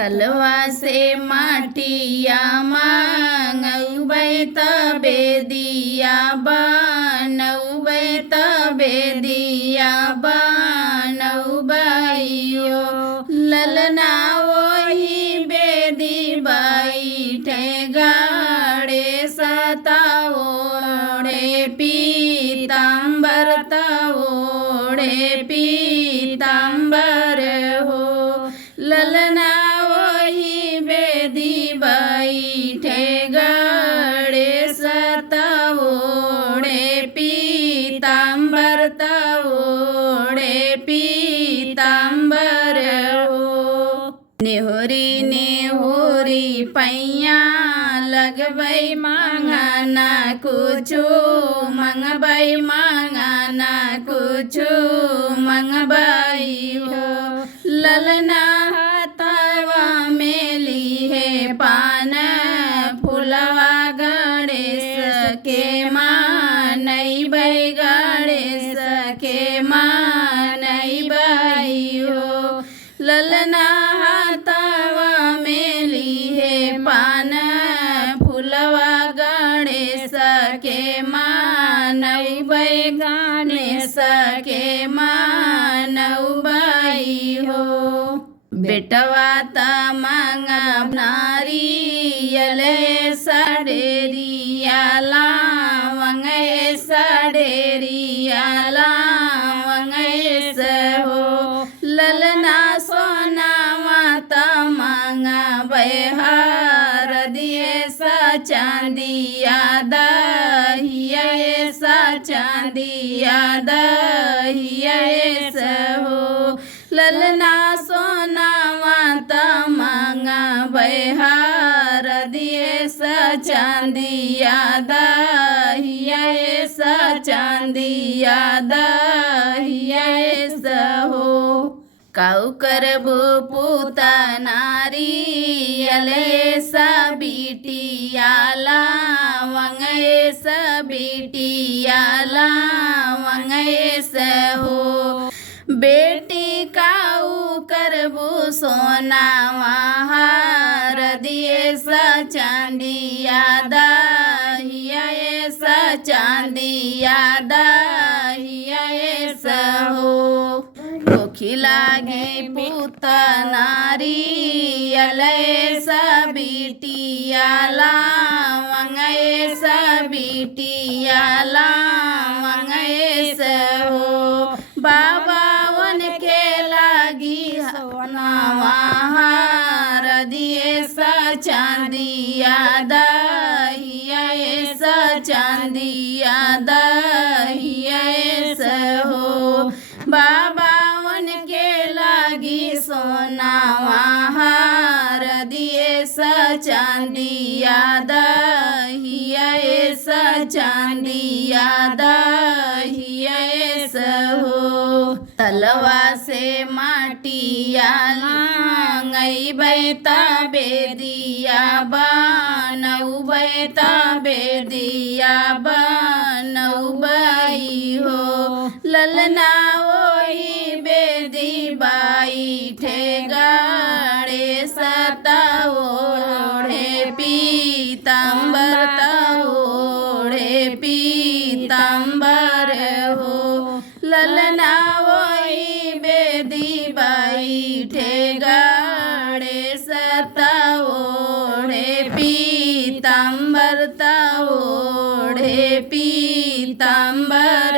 तलवा से माटिया मांगबै तबे दिया बनबै तबे दिया बनबैयो ललना वही बेदी बैठे गाड़े सताओड़े पीताम्बर तओड़े पीताम्बर हो ललना वही बेदी बैठे गाड़े सताओड़े पीताम्बर तओड़े पीताम्बर हो नेहोरी नेहोरी पैया लगबै मांगना कुछो मंगबै मांगना कुछो मंगबै हो ललना हाथवा में लीहे पान फुलवा गणेश के मानबै गणेश के मानबै हो ललना हाथवा में लीहे पान फुलवा गणेश के मानबै गणेश के मानबै हो बेटवा त मांगा नारियल सडेरिया लावंग सडेरिया लावंग हो ललना सोनावा त मांगा बहार दिए सा चांदिया दहिया सा चांदिया दहिया हो ललना सोनावा त मांगा बहार दिए सा चांदिया दहिया सा चांदिया दहिया हो काऊ करबो पूता नारियले सा बिटिया लावंग सा बिटिया लावंग हो बेटी काऊ करबो सोनावा हार दिए सा चांदिया दहिया सा चांदिया दहिया हो कोखी लागे पूत नारियल सा बिटिया लावंग सा बिटिया लावंग हो बाबा वन के लागी सोनावा हार दिए सा चांदिया दहिया सा चांदिया दहिया हो बाबा वन के लागी सोनावा हार दिए सा चांदिया दहिया सा चांदिया दहिया हो तलवा से माटिया लांगबै तबे दिया बनबै तबे दिया बनबै हो ललना वही बेदी बैठे गाड़े सताओड़े पीताम्बर तओड़े पीताम्बर हो ललना वही बेदी बैठे गाड़े सताओड़े पीताम्बर तओड़े पीताम्बर